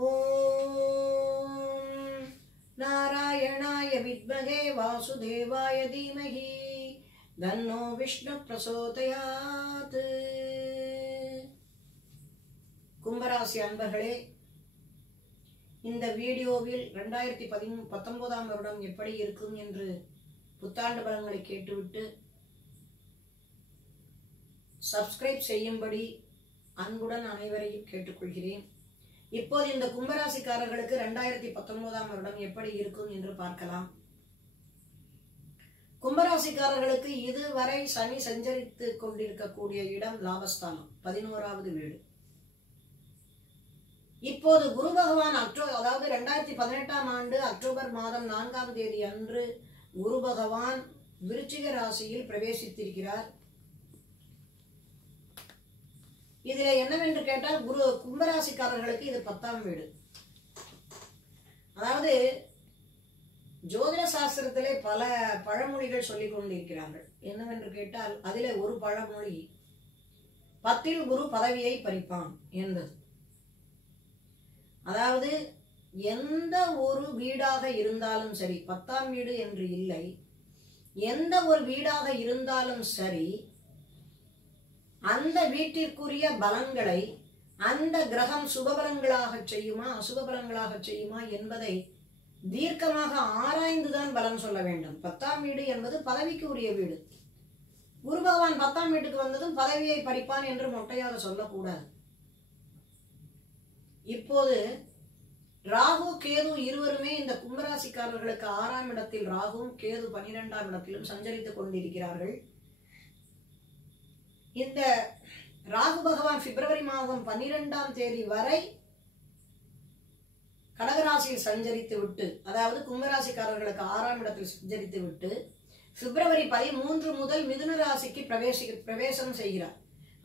ஓம் நாராயணாய வித்மகே வாசுதேவாய தீமஹி தன்னோ விஷ்ணு பிரசோதயாத். கும்பராசி அன்பர்களே, இந்த வீடியோவில் 2019 வருடம் எப்படி இருக்கும் என்று புத்தாண்டு பலன்களை கேட்டுவிட்டு சப்ஸ்கிரைப் செய்யும்படி அன்புடன் அனைவரையும் கேட்டுக்கொள்கிறேன். இப்போது இந்த கும்பராசிக்காரர்களுக்கு 2019 வருடம் எப்படி இருக்கும் என்று பார்க்கலாம். கும்பராசிக்காரர்களுக்கு இதுவரை சனி சஞ்சரித்து கொண்டிருக்கக்கூடிய இடம் லாபஸ்தானம், 11வது வீடு. இப்போது குரு பகவான் அதாவது 2018 ஆண்டு அக்டோபர் மாதம் 4ஆம் தேதி அன்று குரு பகவான் விருச்சிக ராசியில் பிரவேசித்திருக்கிறார். இதுல என்னவென்று கேட்டால், கும்பராசிக்காரர்களுக்கு இது 10ஆம் வீடு. அதாவது ஜோதிட சாஸ்திரத்திலே பல பழமொழிகள் சொல்லிக் கொண்டிருக்கிறார்கள். என்னவென்று கேட்டால், அதிலே ஒரு பழமொழி 10ல் குரு பதவியை பறிப்பான் என்பது. அதாவது எந்த ஒரு வீடாக இருந்தாலும் சரி, 10ஆம் வீடு என்று இல்லை, எந்த ஒரு வீடாக இருந்தாலும் சரி, அந்த வீட்டிற்குரிய பலன்களை அந்த கிரகம் சுபபலங்களாக செய்யுமா அசுபபலங்களாக செய்யுமா என்பதை தீர்க்கமாக ஆராய்ந்துதான் பலன் சொல்ல வேண்டும். 10ஆம் வீடு என்பது பதவிக்கு உரிய வீடு. குரு பகவான் 10ஆம் வீட்டுக்கு வந்ததும் பதவியை பறிப்பான் என்று மொட்டையாக சொல்லக்கூடாது. இப்போது ராகு கேது இருவருமே இந்த கும்பராசிக்காரர்களுக்கு 6ஆம் இடத்தில் ராகுவும் கேது 12ஆம் இடத்திலும் சஞ்சரித்துக் கொண்டிருக்கிறார்கள். இந்த ராகு பகவான் பிப்ரவரி மாதம் 12ஆம் தேதி வரை கடகராசியில் சஞ்சரித்து விட்டு, அதாவது கும்பராசிக்காரர்களுக்கு 6ஆம் இடத்தில் சஞ்சரித்து விட்டு பிப்ரவரி 13 முதல் மிதுன ராசிக்கு பிரவேசம் செய்கிறார்.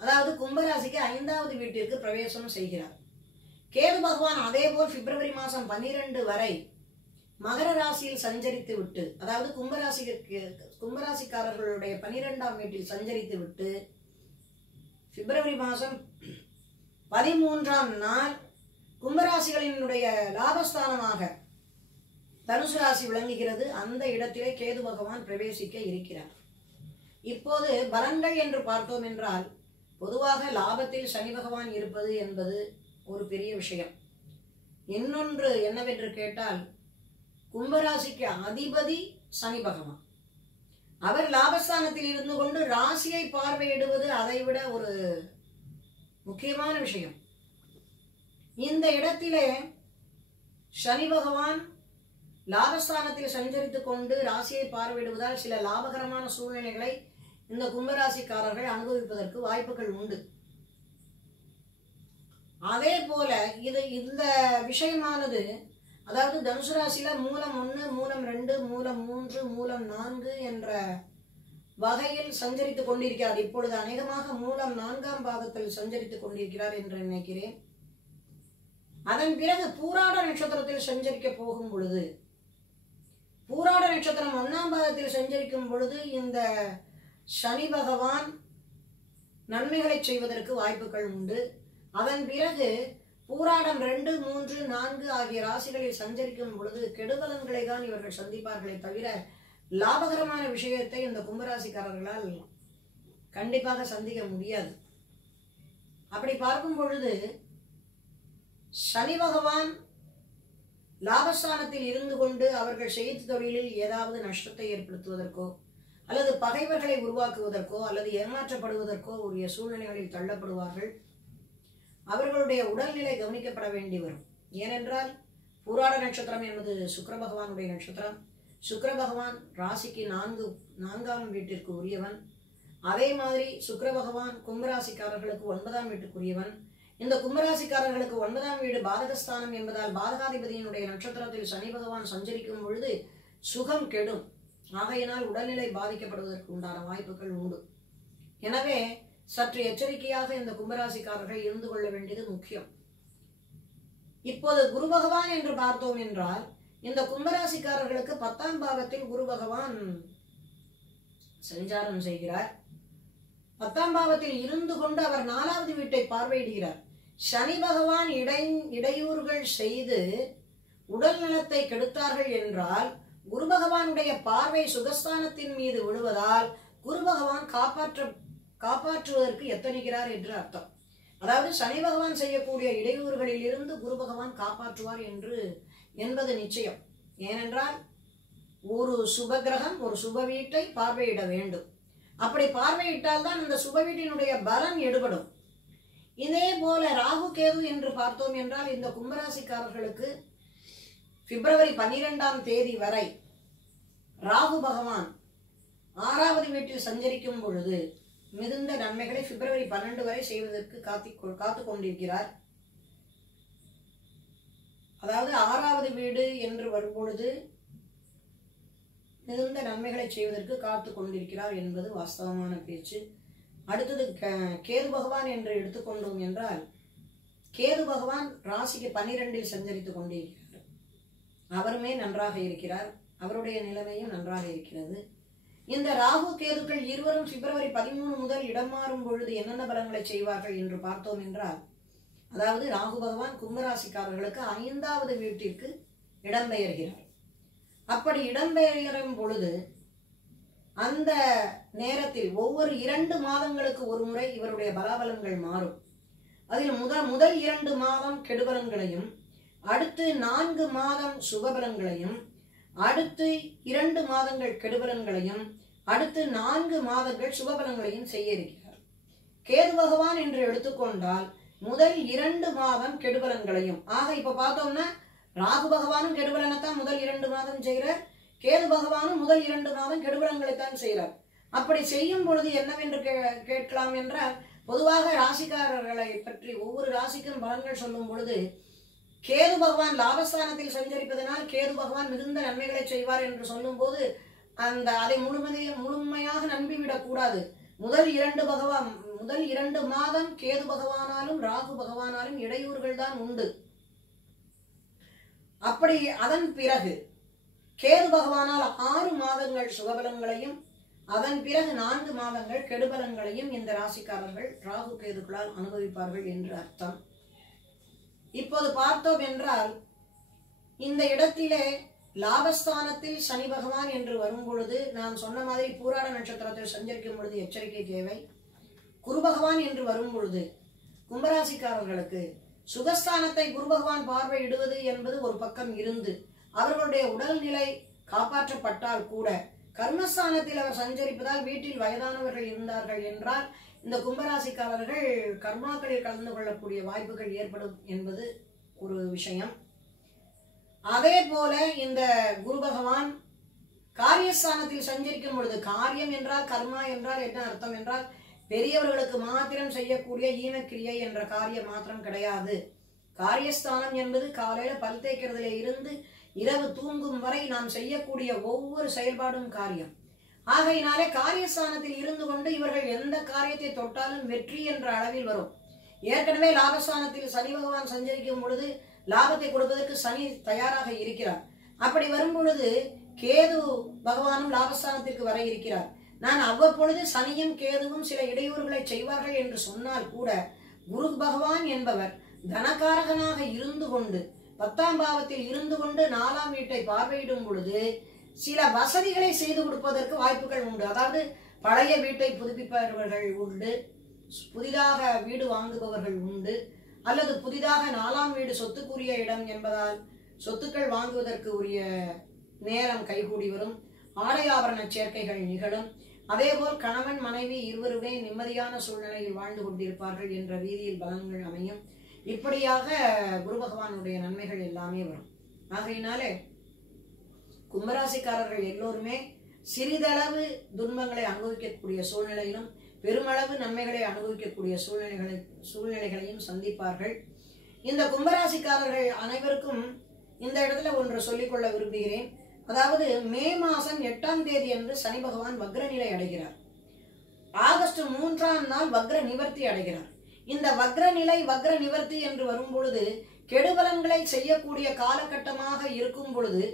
அதாவது கும்பராசிக்கு 5வது வீட்டிற்கு பிரவேசம் செய்கிறார். கேது பகவான் அதே போல் பிப்ரவரி மாதம் 12 வரை மகர ராசியில் சஞ்சரித்து விட்டு, அதாவது கும்பராசிக்காரர்களுடைய 12ஆம் வீட்டில் சஞ்சரித்து விட்டு பிப்ரவரி மாதம் 13ஆம் நாள் கும்பராசிகளினுடைய லாபஸ்தானமாக தனுசு ராசி விளங்குகிறது. அந்த இடத்திலே கேது பகவான் பிரவேசிக்க இருக்கிறார். இப்போது பலன்கள் என்று பார்த்தோம் என்றால், பொதுவாக லாபத்தில் சனி பகவான் இருப்பது என்பது ஒரு பெரிய விஷயம். இன்னொன்று என்னவென்று கேட்டால், கும்பராசிக்கு அதிபதி சனி பகவான். அவர் லாபஸ்தானத்தில் இருந்து கொண்டு ராசியை பார்வையிடுவது அதைவிட ஒரு முக்கியமான விஷயம். இந்த இடத்திலே சனி பகவான் லாபஸ்தானத்தில் சஞ்சரித்துக் கொண்டு ராசியை பார்வையிடுவதால் சில லாபகரமான சூழ்நிலைகளை இந்த கும்பராசிக்காரர்கள் அனுபவிப்பதற்கு வாய்ப்புகள் உண்டு. அதே போல இந்த விஷயமானது, அதாவது தனுசு ராசியில மூலம் 1, மூலம் 2, மூலம் 3, மூலம் 4 என்ற வகையில் சஞ்சரித்துக் கொண்டிருக்கிறார். இப்பொழுது அநேகமாக மூலம் 4ஆம் பாதத்தில் சஞ்சரித்துக் கொண்டிருக்கிறார் என்று நினைக்கிறேன். அதன் பிறகு பூராட நட்சத்திரத்தில் சஞ்சரிக்க போகும் பொழுது, பூராட நட்சத்திரம் 1ஆம் பாதத்தில் சஞ்சரிக்கும் பொழுது இந்த சனி பகவான் நன்மைகளை செய்வதற்கு வாய்ப்புகள் உண்டு. அதன் பிறகு பூராடம் 2, 3, 4 ஆகிய ராசிகளில் சஞ்சரிக்கும் பொழுது கெடுபலன்களை தான் இவர்கள் சந்திப்பார்களே தவிர லாபகரமான விஷயத்தை இந்த கும்பராசிக்காரர்களால் கண்டிப்பாக சந்திக்க முடியாது. அப்படி பார்க்கும் பொழுது சனி பகவான் லாபஸ்தானத்தில் இருந்து கொண்டு அவர்கள் செய்த தொழிலில் ஏதாவது நஷ்டத்தை ஏற்படுத்துவதற்கோ அல்லது பகைவர்களை உருவாக்குவதற்கோ அல்லது ஏமாற்றப்படுவதற்கோ உரிய சூழ்நிலைகளில் தள்ளப்படுவார்கள். அவர்களுடைய உடல்நிலை கவனிக்கப்பட வேண்டி வரும். ஏனென்றால் பூராட நட்சத்திரம் என்பது சுக்கிர பகவானுடைய நட்சத்திரம். சுக்கிர பகவான் ராசிக்கு 4ஆம் வீட்டிற்கு உரியவன். அதே மாதிரி சுக்கிர பகவான் கும்பராசிக்காரர்களுக்கு 9ஆம் வீட்டுக்குரியவன். இந்த கும்பராசிக்காரர்களுக்கு 9ஆம் வீடு பாதகஸ்தானம் என்பதால் பாதகாதிபதியினுடைய நட்சத்திரத்தில் சனி பகவான் சஞ்சரிக்கும் பொழுது சுகம் கெடும். ஆகையினால் உடல்நிலை பாதிக்கப்படுவதற்கு உண்டான வாய்ப்புகள் உண்டு. எனவே சற்று எச்சரிக்கையாக இந்த கும்பராசிக்காரர்கள் இருந்து கொள்ள வேண்டியது முக்கியம். இப்போது குரு பகவான் என்று பார்த்தோம் என்றால், இந்த கும்பராசிக்காரர்களுக்கு 10ஆம் பாவத்தில் குரு பகவான் சஞ்சாரம் செய்கிறார். 10ஆம் பாவத்தில் இருந்து கொண்டு அவர் 4வது வீட்டை பார்வையிடுகிறார். சனி பகவான் இடையூறுகள் செய்து உடல் நலத்தை கெடுத்தார்கள் என்றால் குரு பகவானுடைய பார்வை சுகஸ்தானத்தின் மீது விழுவதால் குரு பகவான் காப்பாற்றுவதற்கு எத்தனிக்கிறார் என்று அர்த்தம். அதாவது சனி பகவான் செய்யக்கூடிய இடையூறுகளில் இருந்து குரு பகவான் காப்பாற்றுவார் என்பது நிச்சயம். ஏனென்றால் ஒரு சுப கிரகம் ஒரு சுப வீட்டை பார்வையிட வேண்டும். அப்படி பார்வையிட்டால் தான் அந்த சுப வீட்டினுடைய பலன் எடுபடும். இதே போல ராகு கேது என்று பார்த்தோம் என்றால் இந்த கும்பராசிக்காரர்களுக்கு பிப்ரவரி 12ஆம் தேதி வரை ராகு பகவான் 6வது வீட்டில் சஞ்சரிக்கும் பொழுது மிகுந்த நன்மைகளை பிப்ரவரி 12 வரை செய்வதற்கு காத்து கொண்டிருக்கிறார். அதாவது 6வது வீடு என்று வரும்பொழுது மிகுந்த நன்மைகளை செய்வதற்கு காத்து கொண்டிருக்கிறார் என்பது வாஸ்தவமான பேச்சு. அடுத்தது கேது பகவான் என்று எடுத்துக்கொண்டோம் என்றால் கேது பகவான் ராசிக்கு 12இல் சஞ்சரித்துக் கொண்டிருக்கிறார். அவருமே நன்றாக இருக்கிறார். அவருடைய நிலைமையும் நன்றாக இருக்கிறது. இந்த ராகு கேதுக்கள் இருவரும் பிப்ரவரி 13 முதல் இடம் மாறும் பொழுது என்னென்ன பலன்களை செய்வார்கள் என்று பார்த்தோம் என்றால், அதாவது ராகு பகவான் கும்பராசிக்காரர்களுக்கு 5வது வீட்டிற்கு இடம்பெயர்கிறார். அப்படி இடம்பெயரும் பொழுது அந்த நேரத்தில் ஒவ்வொரு 2 மாதங்களுக்கு ஒரு முறை இவருடைய பலாபலன்கள் மாறும். அதில் முதல் 2 மாதம் கெடுபலன்களையும், அடுத்து 4 மாதம் சுபபலன்களையும், அடுத்து 2 மாதங்கள் கெடுபலன்களையும், அடுத்து 4 மாதங்கள் சுபபலன்களையும் செய்ய இருக்கிறார். கேது பகவான் என்று எடுத்துக்கொண்டால் முதல் 2 மாதம் கெடுபலன்களையும், ஆக இப்ப பார்த்தோம்னா ராகு பகவானும் கெடுபலனைத்தான் முதல் 2 மாதம் செய்கிறார். கேது பகவானும் முதல் 2 மாதம் கெடுபலன்களைத்தான் செய்கிறார். அப்படி செய்யும் பொழுது என்னவென்று கேட்கலாம் என்றால், பொதுவாக ராசிக்காரர்களை பற்றி ஒவ்வொரு ராசிக்கும் பலன்கள் சொல்லும் பொழுது கேது பகவான் லாபஸ்தானத்தில் சஞ்சரிப்பதனால் கேது பகவான் மிகுந்த நன்மைகளை செய்வார் என்று சொல்லும் போது அதை முழுமையாக நம்பிவிடக் கூடாது. முதல் 2 மாதம் கேது பகவானாலும் ராகு பகவானாலும் இடையூறுகள் தான் உண்டு. அப்படி அதன் பிறகு கேது பகவானால் 6 மாதங்கள் சுபபலன்களையும், அதன் பிறகு 4 மாதங்கள் கெடுபலன்களையும் இந்த ராசிக்காரர்கள் ராகு கேதுக்களால் அனுபவிப்பார்கள் என்று அர்த்தம். இப்போது பார்த்தோம் என்றால் இந்த இடத்திலே லாபஸ்தானத்தில் சனி பகவான் என்று வரும் பொழுது நான் சொன்ன மாதிரி பூராட நட்சத்திரத்தில் சஞ்சரிக்கும் பொழுது எச்சரிக்கை தேவை. குரு பகவான் என்று வரும் பொழுது கும்பராசிக்காரர்களுக்கு சுகஸ்தானத்தை குரு பகவான் பார்வையிடுவது என்பது ஒரு பக்கம் இருந்து அவர்களுடைய உடல்நிலை காப்பாற்றப்பட்டால் கூட கர்மஸ்தானத்தில் அவர் சஞ்சரிப்பதால் வீட்டில் வயதானவர்கள் இருந்தார்கள் என்றால் இந்த கும்பராசிக்காரர்கள் கர்மாக்களில் கலந்து கொள்ளக்கூடிய வாய்ப்புகள் ஏற்படும் என்பது ஒரு விஷயம். அதே போல இந்த குரு பகவான் காரியஸ்தானத்தில் சஞ்சரிக்கும் பொழுது, காரியம் என்றால் கர்மா என்றால் என்ன அர்த்தம் என்றால் பெரியவர்களுக்கு மாத்திரம் செய்யக்கூடிய ஈனக்கிரியை என்ற காரியம் மாத்திரம் கிடையாது. காரியஸ்தானம் என்பது காலையில பல் தேய்க்கிறதுல இருந்து இரவு தூங்கும் வரை நாம் செய்யக்கூடிய ஒவ்வொரு செயல்பாடும் காரியம். ஆகையினாலே காரியஸ்தானத்தில் இருந்து கொண்டு இவர்கள் எந்த காரியத்தை தொட்டாலும் வெற்றி என்ற அளவில் வரும். ஏற்கனவே லாபஸ்தானத்தில் சனி பகவான் சஞ்சரிக்கும் பொழுது லாபத்தை கொடுப்பதற்கு சனி தயாராக இருக்கிறார். அப்படி வரும் பொழுது கேது பகவானும் லாபஸ்தானத்திற்கு வர இருக்கிறார். நான் அவ்வப்பொழுது சனியும் கேதுவும் சில இடையூறுகளை செய்வார்கள் என்று சொன்னால் கூட குரு பகவான் என்பவர் தனகாரகனாக இருந்து கொண்டு 10ஆம் பாவத்தில் இருந்து கொண்டு 4ஆம் வீட்டை பார்வையிடும் பொழுது சில வசதிகளை செய்து கொடுப்பதற்கு வாய்ப்புகள் உண்டு. அதாவது பழைய வீட்டை புதுப்பிப்பவர்கள் உண்டு, புதிதாக வீடு வாங்குபவர்கள் உண்டு, அல்லது புதிதாக 4ஆம் வீடு சொத்துக்குரிய இடம் என்பதால் சொத்துக்கள் வாங்குவதற்கு உரிய நேரம் கைகூடி வரும். ஆடை ஆபரண சேர்க்கைகள் நிகழும். அதேபோல் கணவன் மனைவி இருவருமே நிம்மதியான சூழ்நிலையில் வாழ்ந்து கொண்டிருப்பார்கள் என்ற ரீதியில் பலன்கள் அமையும். இப்படியாக குரு பகவானுடைய நன்மைகள் எல்லாமே வரும். ஆகையினாலே கும்பராசிக்காரர்கள் எல்லோருமே சிறிதளவு துன்பங்களை அனுபவிக்கக்கூடிய சூழ்நிலையிலும் பெருமளவு நன்மைகளை அனுபவிக்கக்கூடிய சூழ்நிலைகளையும் சந்திப்பார்கள். இந்த கும்பராசிக்காரர்கள் அனைவருக்கும் இந்த இடத்துல ஒன்று சொல்லிக்கொள்ள விரும்புகிறேன். அதாவது மே மாதம் 8ஆம் தேதி அன்று சனி பகவான் வக்ர நிலை அடைகிறார். ஆகஸ்ட் 3ஆம் நாள் வக்ர நிவர்த்தி அடைகிறார். இந்த வக்ர நிலை வக்ர நிவர்த்தி என்று வரும் பொழுது கெடுபலன்களை செய்யக்கூடிய காலகட்டமாக இருக்கும் பொழுது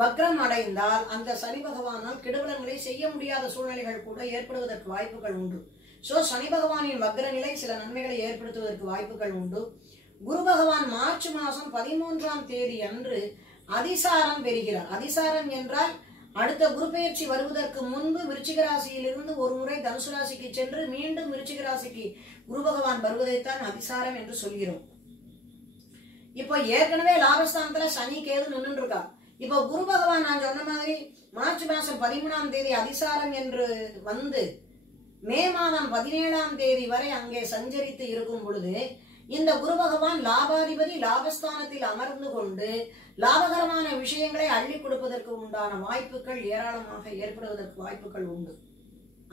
வக்ரம் அடைந்தால் அந்த சனி பகவானால் கெடுபலன்களை செய்ய முடியாத சூழ்நிலைகள் கூட ஏற்படுவதற்கு வாய்ப்புகள் உண்டு. சனி பகவானின் வக்ர நிலை சில நன்மைகளை ஏற்படுத்துவதற்கு வாய்ப்புகள் உண்டு. குரு பகவான் மார்ச் மாதம் 13ஆம் தேதி அன்று அதிசாரம் பெறுகிறார். அதிசாரம் என்றால் அடுத்த குரு பெயர்ச்சி வருவதற்கு முன்பு விருச்சிக ராசியிலிருந்து ஒரு முறை தனுசு ராசிக்கு சென்று மீண்டும் விருச்சிக ராசிக்கு குரு பகவான் வருவதைத்தான் அதிசாரம் என்று சொல்கிறோம். இப்போ ஏற்கனவே லாபஸ்தானத்துல சனி கேது நின்று இருக்கா. இப்போ குரு பகவான் நான் சொன்ன மாதிரி மார்ச் மாதம் 13ஆம் தேதி அதிசாரம் என்று வந்து மே மாதம் 17ஆம் தேதி வரை அங்கே சஞ்சரித்து இருக்கும் பொழுது இந்த குரு பகவான் லாபாதிபதி லாபஸ்தானத்தில் அமர்ந்து கொண்டு லாபகரமான விஷயங்களை அள்ளி கொடுப்பதற்கு உண்டான வாய்ப்புகள் ஏராளமாக ஏற்படுவதற்கு வாய்ப்புகள் உண்டு.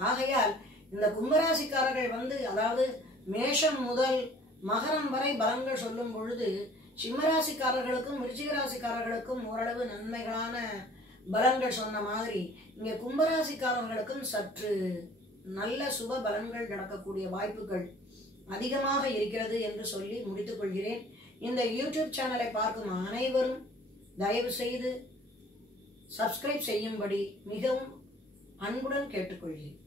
ஆகையால் இந்த கும்பராசிக்காரர்கள் அதாவது மேஷம் முதல் மகரம் வரை பலன்கள் சொல்லும் பொழுது சிம்மராசிக்காரர்களுக்கும் விருச்சிக ராசிக்காரர்களுக்கும் ஓரளவு நன்மைகளான பலன்கள் சொன்ன மாதிரி இங்கே கும்பராசிக்காரர்களுக்கும் சற்று நல்ல சுப பலன்கள் நடக்கக்கூடிய வாய்ப்புகள் அதிகமாக இருக்கிறது என்று சொல்லி முடித்துக் கொள்கிறேன். இந்த யூடியூப் சேனலை பார்க்கும் அனைவரும் தயவு செய்து சப்ஸ்கிரைப் செய்யும்படி மிகவும் அன்புடன் கேட்டுக்கொள்கிறேன்.